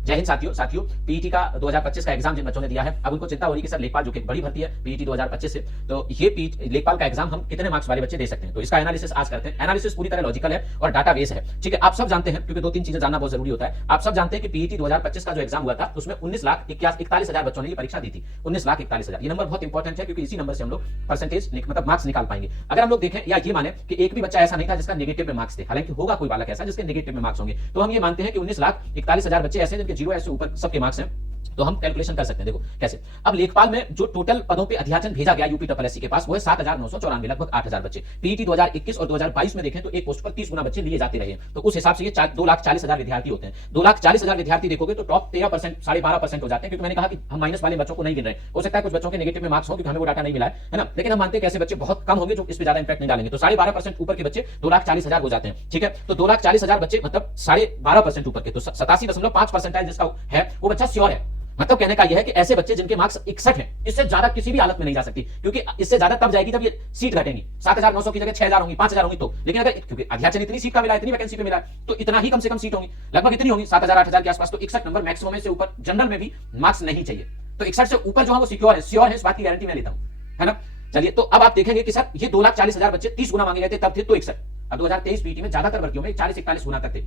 जय हिंद साथियों पीईटी का 2025 का एग्जाम जिन बच्चों ने दिया है, अब उनको चिंता हो रही है कि सर लेखपाल जो कि बड़ी भर्ती है पीईटी 2025 से, तो ये लेखपाल का एग्जाम हम कितने मार्क्स वाले बच्चे दे सकते हैं। तो इसका एनालिसिस आज करते हैं। एनालिसिस पूरी तरह लॉजिकल है और डाटा बेस है। ठीक है, आप सब जानते हैं, क्योंकि 2-3 चीजें जानना बहुत जरूरी होता है। आप सब जानते हैं कि पीईटी 2025 का जो एग्जाम हुआ था उसमें 19,41,000 बच्चों ने ये परीक्षा दी थी। 19,41,000 ये नंबर बहुत इंपॉर्टेंट है, क्योंकि इसी नंबर से हम लोग परसेंटेज मतलब मार्क्स निकाल पाएंगे। अगर हम लोग देखें या ये माने कि एक भी बच्चा ऐसा नहीं था जिसका नेगेटिव में मार्क्स थे, हालांकि होगा कोई बालक ऐसा जिसके नेगेटिव में मार्क्स होंगे, तो हम ये मानते हैं कि 19,41,000 बच्चे ऐसे हैं जिनके 0 से ऊपर सबके मार्क्स हैं। तो हम कैलकुलेशन कर सकते हैं। देखो कैसे, अब लेखपाल में जो टोटल पदों पे अध्याचन भेजा गया यूपी एसएससी के पास वो है 7,994, लगभग 8,000 बच्चे। पीईटी 2021 और 2022 में देखें तो एक पोस्ट पर 30 गुना बच्चे लिए जाते रहे हैं, तो उस हिसाब से ये 2,40,000 विद्यार्थी होते हैं। 2,40,000 विद्यार्थी देखोगे तो टॉप 13%, 12.5% हो जाते हैं, क्योंकि मैंने कहा कि हम माइनस वाले बच्चों को नहीं गिन रहे। हो सकता है कुछ बच्चों के नेगेटिव में मार्क्स हो, क्योंकि हमें वो डाटा नहीं मिला है ना, लेकिन हम मानते हैं कि ऐसे बच्चे बहुत कम होंगे जो इस पे ज्यादा इंपैक्ट नहीं डालेंगे। तो 12.5% ऊपर के बच्चे 2,40,000 हो जाते हैं। ठीक है, तो 2,40,000 बच्चे मतलब 12.5% ऊपर के, तो 87.5% जिसका है वो बच्चा श्योर है। मतलब कहने का यह है कि ऐसे बच्चे जिनके मार्क्स 61 हैं, इससे ज्यादा किसी भी हालत में नहीं जा सकती, क्योंकि इससे ज्यादा तब जाएगी जब ये सीट घटेंगी। 7,900 की जगह 6,000 होंगी, 5,000 होंगी तो, लेकिन अगर क्योंकि अध्याचन इतनी सीट का मिला, इतनी वैकेंसी पे मिला, तो इतना ही कम से कम सीट होंगी, लगभग इतनी होंगी 7,000 8,000 के आसपास। तो 61 नंबर मैक्सिमम से ऊपर जनरल में भी मार्क्स नहीं चाहिए। तो 61 से ऊपर जो है वो सिक्योर है, इस बात की गारंटी मैं लेता हूं, है ना। चलिए, तो अब आप देखेंगे कि सर ये 2,40,000 बच्चे 30 गुना मांगे गए थे, तब थे तो 61। अब 2023 पीईटी में ज्यादातर भर्तियों में 40-41 गुना तक थे।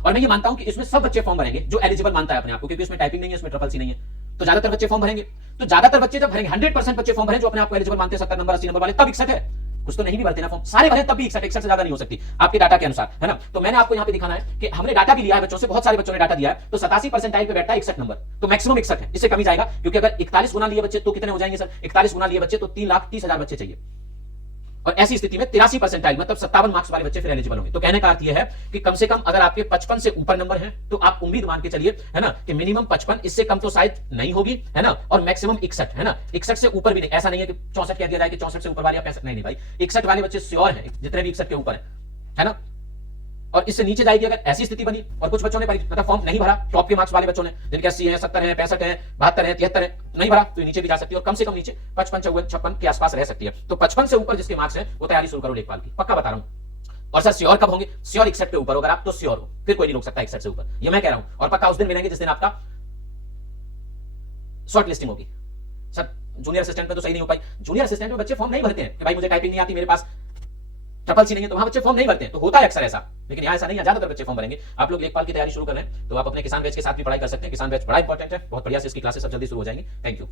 और मैं ये मानता हूं कि इसमें सब बच्चे फॉर्म भरेंगे जो एलिजिबल मानता है अपने आप को, क्योंकि इसमें टाइपिंग नहीं है, इसमें ट्रिपल सी नहीं है, तो ज्यादातर बच्चे फॉर्म भरेंगे। तो ज्यादातर बच्चे जब भरेंगे, 100% बच्चे फॉर्म भरें जो अपने आप को एलिजिबल मानते हैं, 70 नंबर 80 नंबर वाले, तब 61 है। कुछ तो नहीं भी भरते ना फॉर्म, सारे भरे तब भी 61 से ज्यादा नहीं हो सकती आपके डाटा के अनुसार, है ना। तो मैंने आपको यहां पे दिखाना है कि हमने डाटा भी लिया है बच्चों से, बहुत सारे बच्चों ने डाटा दिया है, तो 87% पे बैठता है 61 नंबर, तो मैक्सिमम 61 है, इससे कमी जाएगा, क्योंकि अगर 41 गुना लिए बच्चे तो कितने हो जाएंगे सर, 41 गुना लिए बच्चे तो 3,30,000 बच्चे चाहिए। और ऐसी स्थिति में 83% मतलब 57 मार्क्स वाले बच्चे फिर एलिजिबल होंगे। तो कहने का अर्थ यह है कि कम से कम अगर आपके 55 से ऊपर नंबर है तो आप उम्मीद मान के चलिए, है ना, कि मिनिमम 55, इससे कम तो शायद नहीं होगी, है ना, और मैक्सिमम 61, है ना। 61 से ऊपर भी नहीं, ऐसा नहीं है कि 64 कह दिया जाए कि 64 से ऊपर वाले या 65, नहीं भाई, 61 वाले बच्चे श्योर है, जितने भी 61 के ऊपर है ना। और इससे नीचे जाएगी अगर ऐसी स्थिति बनी, और कुछ बच्चों ने मतलब फॉर्म नहीं भरा, टॉप के मार्क्स वाले बच्चों ने, जिनके 80 है, 70 है, 65 है, 72 है, 73 है, नहीं भरा, तो नीचे भी जा सकती है, और कम से कम नीचे 55, 54, 56 के आसपास रह सकती है। तो 55 से ऊपर जिसके मार्क्स है वो तैयारी शुरू करो लेखपाल की, पक्का बता रहा हूं। और सर श्योर कब होंगे, श्योर 61 पे ऊपर होगा आप तो श्योर हो, फिर कोई नहीं रोक सकता 61 से ऊपर, ये मैं कह रहा हूं। और पक्का उस दिन मिलेंगे जिस दिन आपका शॉर्ट लिस्टिंग होगी। सर जूनियर असिस्टेंट में तो सही नहीं हो पाई, जूनियर असिस्टेंट में बच्चे फॉर्म नहीं भरते हैं कि भाई मुझे टाइपिंग नहीं आती, मेरे पास ट्रिपल सी नहीं है, तो वहां बच्चे फॉर्म नहीं भरते हैं, तो होता है अक्सर ऐसा, लेकिन यहां ऐसा नहीं है, ज्यादातर बच्चे फॉर्म भरेंगे। आप लोग लेखपाल की तैयारी शुरू कर रहे हैं तो आप अपने किसान बैच के साथ भी पढ़ाई कर सकते हैं। किसान बैच बड़ा इंपॉर्टेंट है, बहुत बढ़िया से इसकी क्लासेस सब जल्दी शुरू हो जाएंगी। Thank you.